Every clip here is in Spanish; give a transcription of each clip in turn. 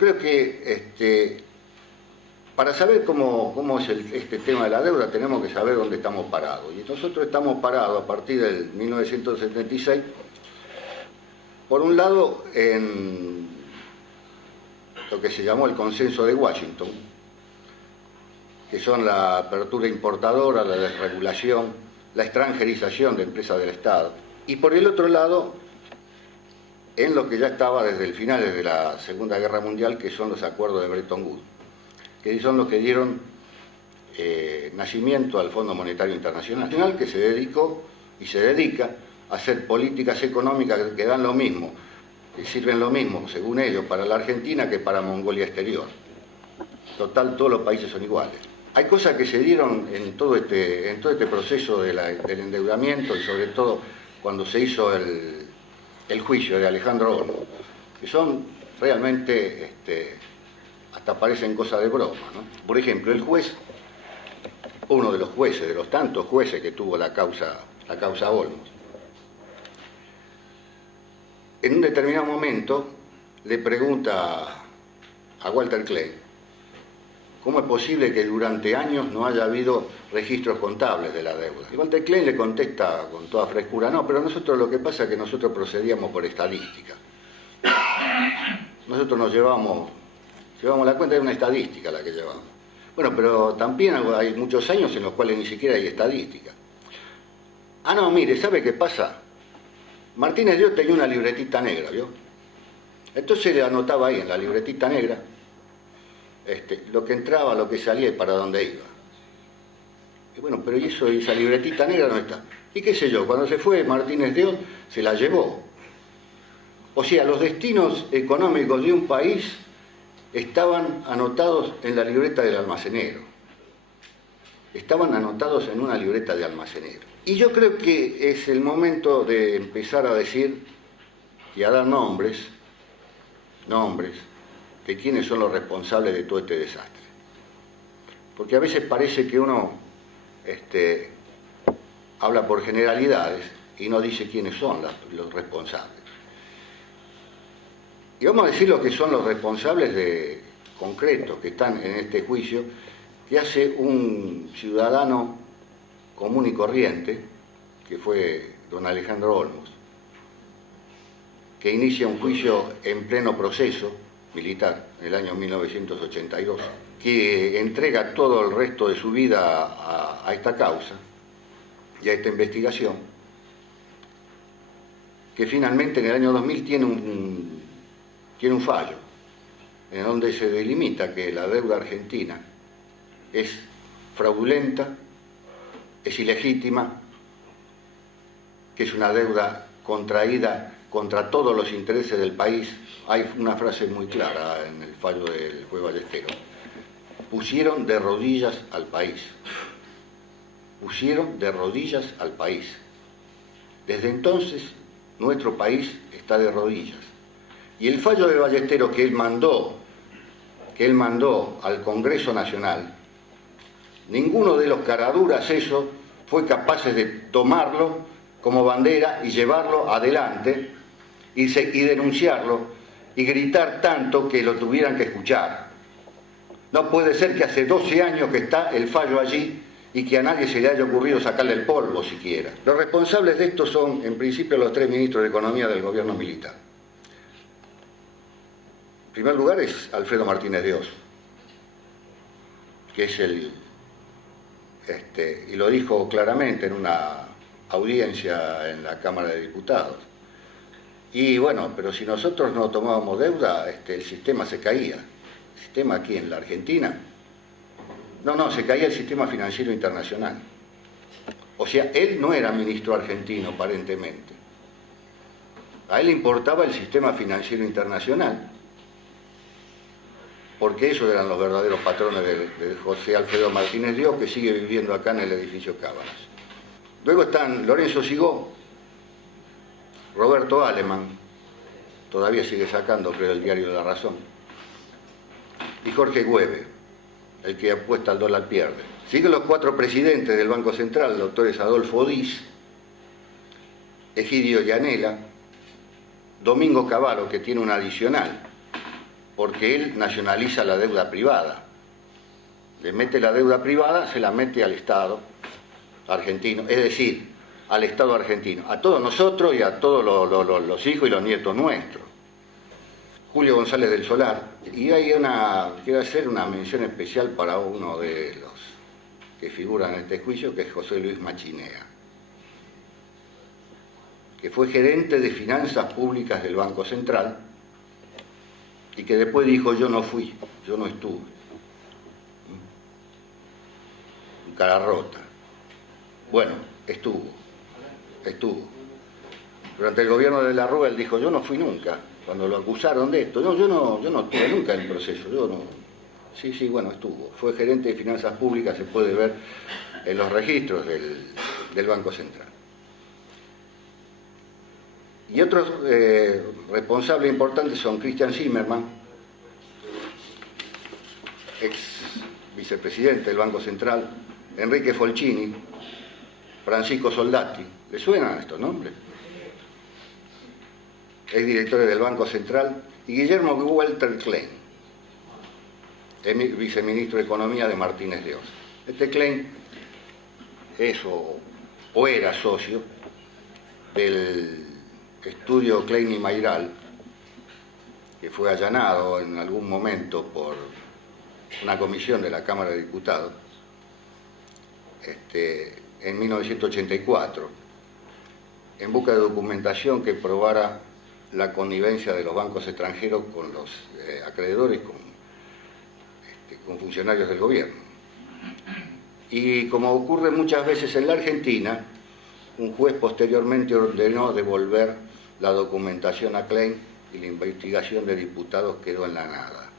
creo que para saber cómo es este tema de la deuda tenemos que saber dónde estamos parados. Y nosotros estamos parados a partir del 1976, por un lado, en lo que se llamó el Consenso de Washington, que son la apertura importadora, la desregulación, la extranjerización de empresas del Estado. Y por el otro lado, en lo que ya estaba desde el final de la Segunda Guerra Mundial, que son los acuerdos de Bretton Woods, que son los que dieron nacimiento al Fondo Monetario Internacional, que se dedicó y se dedica a hacer políticas económicas que dan lo mismo, que sirven lo mismo, según ellos, para la Argentina que para Mongolia Exterior. Total, todos los países son iguales. Hay cosas que se dieron en todo este proceso del endeudamiento y sobre todo cuando se hizo el juicio de Alejandro Olmos, que son realmente, hasta parecen cosas de broma, ¿no? Por ejemplo, el juez, uno de los jueces, de los tantos jueces que tuvo la causa Olmos, en un determinado momento le pregunta a Walter Klein cómo es posible que durante años no haya habido registros contables de la deuda. Y Walter Klein le contesta con toda frescura: no, pero nosotros lo que pasa es que nosotros procedíamos por estadística. Nosotros nos llevamos la cuenta de una estadística la que llevamos. Bueno, pero también hay muchos años en los cuales ni siquiera hay estadística. Ah, no, mire, ¿sabe qué pasa? Martínez Dios tenía una libretita negra, ¿vio? Entonces le anotaba ahí en la libretita negra lo que entraba, lo que salía y para dónde iba. Y bueno, pero esa libretita negra no está. Y qué sé yo, cuando se fue Martínez Dios, se la llevó. O sea, los destinos económicos de un país estaban anotados en la libreta del almacenero. Estaban anotados en una libreta de almacenero. Y yo creo que es el momento de empezar a decir y a dar nombres de quiénes son los responsables de todo este desastre. Porque a veces parece que uno habla por generalidades y no dice quiénes son los responsables. Y vamos a decir lo que son los responsables concretos que están en este juicio, que hace un ciudadano común y corriente, que fue don Alejandro Olmos, que inicia un juicio en pleno proceso militar en el año 1982, que entrega todo el resto de su vida a esta causa y a esta investigación, que finalmente en el año 2000 tiene un fallo en donde se delimita que la deuda argentina es fraudulenta, es ilegítima, que es una deuda contraída contra todos los intereses del país. Hay una frase muy clara en el fallo del juez Ballestero: pusieron de rodillas al país. Pusieron de rodillas al país. Desde entonces, nuestro país está de rodillas. Y el fallo de Ballestero que él mandó al Congreso Nacional, ninguno de los caraduras eso fue capaz de tomarlo como bandera y llevarlo adelante y denunciarlo y gritar tanto que lo tuvieran que escuchar. No puede ser que hace 12 años que está el fallo allí y que a nadie se le haya ocurrido sacarle el polvo siquiera. Los responsables de esto son, en principio, los 3 ministros de Economía del gobierno militar. En primer lugar es Alfredo Martínez Dios, que es y lo dijo claramente en una audiencia en la Cámara de Diputados. Y bueno, pero si nosotros no tomábamos deuda, el sistema se caía. ¿El sistema aquí en la Argentina? No, se caía el sistema financiero internacional. O sea, él no era ministro argentino, aparentemente. A él le importaba el sistema financiero internacional, porque esos eran los verdaderos patrones de José Alfredo Martínez Dios, que sigue viviendo acá en el edificio Cábalas. Luego están Lorenzo Sigó, Roberto Aleman, todavía sigue sacando, creo, el diario La Razón, y Jorge Güeve, el que apuesta al dólar pierde. Siguen los 4 presidentes del Banco Central, doctores Adolfo Diz, Egidio Llanela, Domingo Cavallo, que tiene un adicional, porque él nacionaliza la deuda privada. Le mete la deuda privada, se la mete al Estado argentino, es decir, al Estado argentino, a todos nosotros y a todos los hijos y los nietos nuestros. Julio González del Solar, y quiero hacer una mención especial para uno de los que figuran en este juicio, que es José Luis Machinea, que fue gerente de finanzas públicas del Banco Central y que después dijo: yo no fui, yo no estuve. Cara rota. Bueno, estuvo. Durante el gobierno de la Rúa él dijo: yo no fui nunca, cuando lo acusaron de esto. No, yo no estuve nunca en el proceso, yo no. Sí, bueno, estuvo. Fue gerente de finanzas públicas, se puede ver en los registros del Banco Central. Y otros responsables importantes son Christian Zimmerman, ex vicepresidente del Banco Central, Enrique Folchini, Francisco Soldati. ¿Le suenan estos nombres? Ex directores del Banco Central, y Guillermo Walter Klein, viceministro de Economía de Martínez de Oz. Este Klein es o era socio del estudio Klein y Mayral, que fue allanado en algún momento por una comisión de la Cámara de Diputados en 1984, en busca de documentación que probara la connivencia de los bancos extranjeros con los acreedores, con funcionarios del gobierno. Y como ocurre muchas veces en la Argentina, un juez posteriormente ordenó devolver la documentación a Klein y la investigación de diputados quedó en la nada.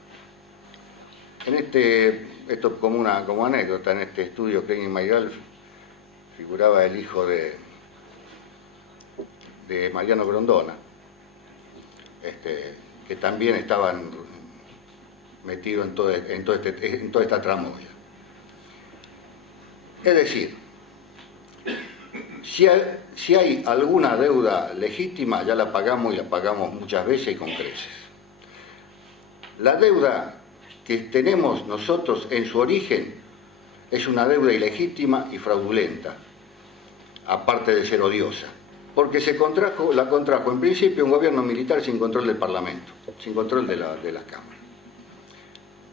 Esto como anécdota, en este estudio Klein y Mayral figuraba el hijo de Mariano Grondona, que también estaban metidos en toda esta tramoya. Es decir, si hay alguna deuda legítima, ya la pagamos, y la pagamos muchas veces y con creces. La deuda que tenemos nosotros en su origen es una deuda ilegítima y fraudulenta, aparte de ser odiosa, porque la contrajo en principio un gobierno militar sin control del Parlamento, sin control de las cámaras.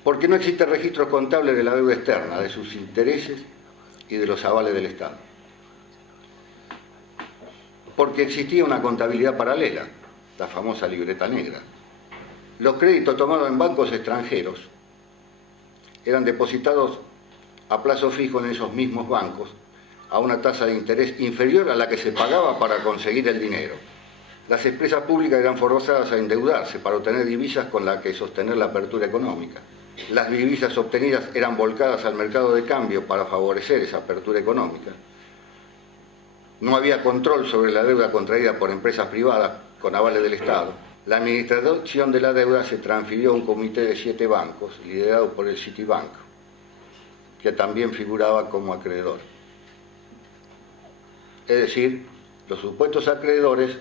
Porque no existe registro contable de la deuda externa, de sus intereses y de los avales del Estado. Porque existía una contabilidad paralela, la famosa libreta negra. Los créditos tomados en bancos extranjeros eran depositados a plazo fijo en esos mismos bancos a una tasa de interés inferior a la que se pagaba para conseguir el dinero. Las empresas públicas eran forzadas a endeudarse para obtener divisas con las que sostener la apertura económica. Las divisas obtenidas eran volcadas al mercado de cambio para favorecer esa apertura económica. No había control sobre la deuda contraída por empresas privadas con avales del Estado. La administración de la deuda se transfirió a un comité de 7 bancos, liderado por el Citibank, que también figuraba como acreedor. Es decir, los supuestos acreedores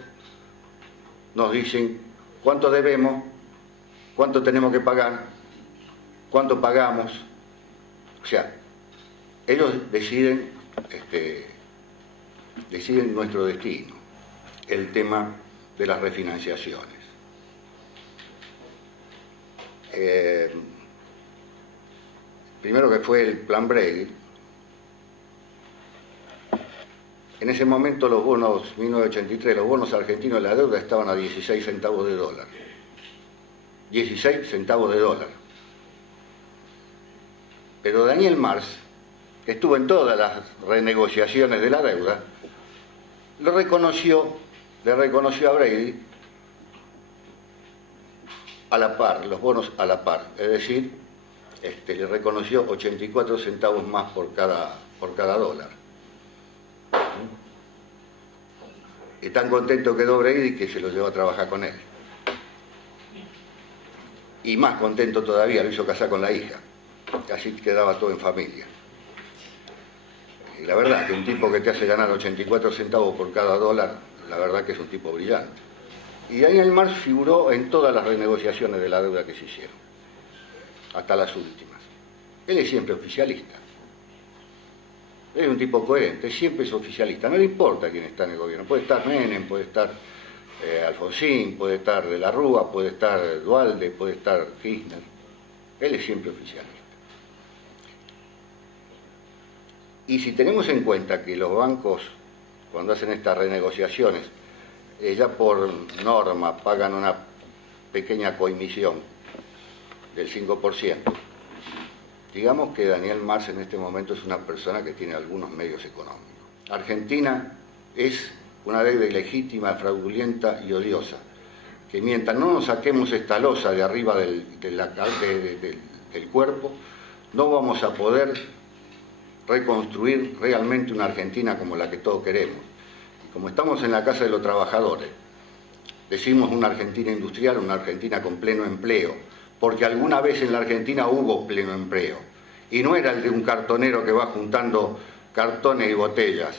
nos dicen cuánto debemos, cuánto tenemos que pagar, cuánto pagamos. O sea, ellos deciden nuestro destino, el tema de las refinanciaciones. Primero que fue el plan Brady. En ese momento los bonos, 1983, los bonos argentinos de la deuda estaban a 16 centavos de dólar. 16 centavos de dólar. Pero Daniel Mars, que estuvo en todas las renegociaciones de la deuda, le reconoció a Brady a la par, los bonos a la par, es decir, le reconoció 84 centavos más por cada dólar. Y tan contento quedó Brady que se lo llevó a trabajar con él. Y más contento todavía, lo hizo casar con la hija, así quedaba todo en familia. Y la verdad que un tipo que te hace ganar 84 centavos por cada dólar, la verdad que es un tipo brillante. Y Daniel Mars figuró en todas las renegociaciones de la deuda que se hicieron. hasta las últimas. Él es siempre oficialista. Él es un tipo coherente, siempre es oficialista. No le importa quién está en el gobierno. Puede estar Menem, puede estar Alfonsín, puede estar De la Rúa, puede estar Duhalde, puede estar Kirchner. Él es siempre oficialista. Y si tenemos en cuenta que los bancos, cuando hacen estas renegociaciones, ya por norma pagan una pequeña coimisión del 5%, digamos que Daniel Marx en este momento es una persona que tiene algunos medios económicos. Argentina es una deuda ilegítima, fraudulenta y odiosa, que mientras no nos saquemos esta losa de arriba del cuerpo, no vamos a poder reconstruir realmente una Argentina como la que todos queremos. Y como estamos en la Casa de los Trabajadores, decimos una Argentina industrial, una Argentina con pleno empleo, porque alguna vez en la Argentina hubo pleno empleo, y no era el de un cartonero que va juntando cartones y botellas,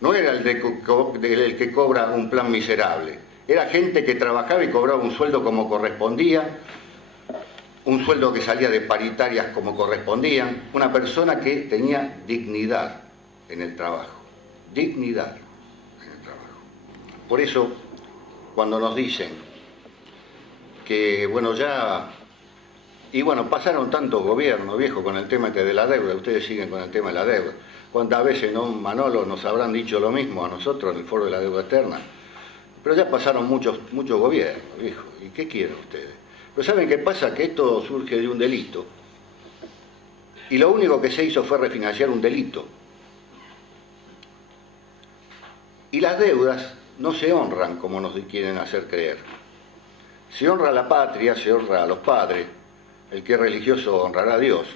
no era el que cobra un plan miserable, era gente que trabajaba y cobraba un sueldo como correspondía, un sueldo que salía de paritarias como correspondían, una persona que tenía dignidad en el trabajo, dignidad en el trabajo. Por eso, cuando nos dicen que, bueno, ya, y bueno, pasaron tantos gobiernos, viejo, con el tema de la deuda, ustedes siguen con el tema de la deuda. ¿Cuántas veces, no, Manolo, nos habrán dicho lo mismo a nosotros en el foro de la deuda eterna? Pero ya pasaron muchos gobiernos, viejo, ¿y qué quieren ustedes? Pero ¿saben qué pasa? Que esto surge de un delito. Y lo único que se hizo fue refinanciar un delito. Y las deudas no se honran como nos quieren hacer creer. Se honra a la patria, se honra a los padres. El que es religioso honrará a Dios.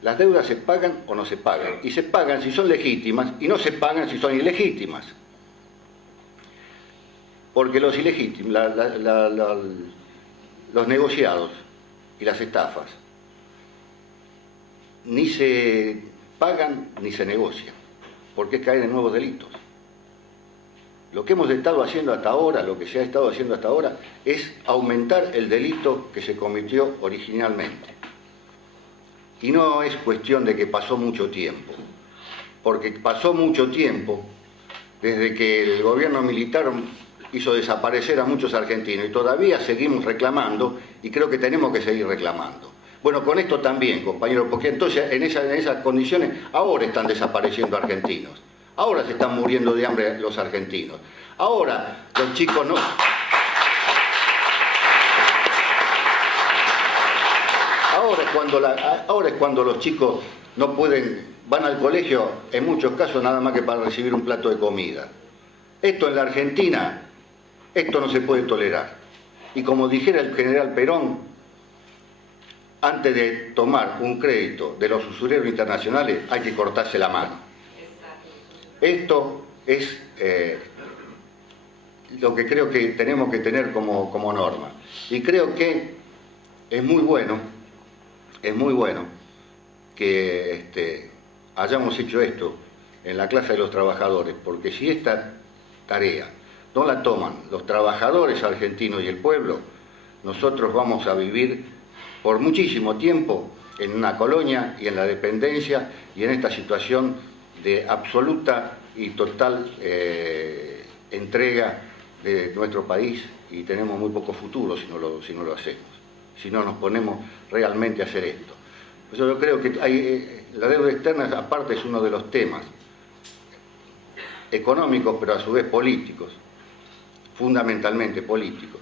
Las deudas se pagan o no se pagan. Y se pagan si son legítimas y no se pagan si son ilegítimas. Porque los ilegítimos, los negociados y las estafas ni se pagan ni se negocian, porque es caer en nuevos delitos. Lo que hemos estado haciendo hasta ahora, lo que se ha estado haciendo hasta ahora, es aumentar el delito que se cometió originalmente. Y no es cuestión de que pasó mucho tiempo, porque pasó mucho tiempo desde que el gobierno militar hizo desaparecer a muchos argentinos y todavía seguimos reclamando y creo que tenemos que seguir reclamando. Bueno, con esto también, compañeros, porque entonces en esas condiciones ahora están desapareciendo argentinos, ahora se están muriendo de hambre los argentinos, ahora los chicos no... Ahora es cuando los chicos no pueden, van al colegio, en muchos casos nada más que para recibir un plato de comida. Esto en la Argentina, esto no se puede tolerar. Y como dijera el general Perón, antes de tomar un crédito de los usureros internacionales hay que cortarse la mano. Esto es lo que creo que tenemos que tener como norma. Y creo que es muy bueno que hayamos hecho esto en la clase de los trabajadores, porque si esta tarea no la toman los trabajadores argentinos y el pueblo, nosotros vamos a vivir por muchísimo tiempo en una colonia y en la dependencia y en esta situación de absoluta y total entrega de nuestro país, y tenemos muy poco futuro si no lo hacemos, si no nos ponemos realmente a hacer esto. Por eso yo creo que la deuda externa aparte es uno de los temas económicos, pero a su vez políticos, fundamentalmente políticos,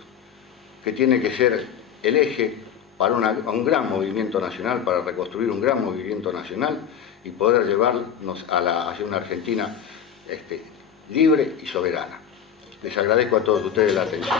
que tiene que ser el eje para un gran movimiento nacional, para reconstruir un gran movimiento nacional y poder llevarnos hacia una Argentina libre y soberana. Les agradezco a todos ustedes la atención.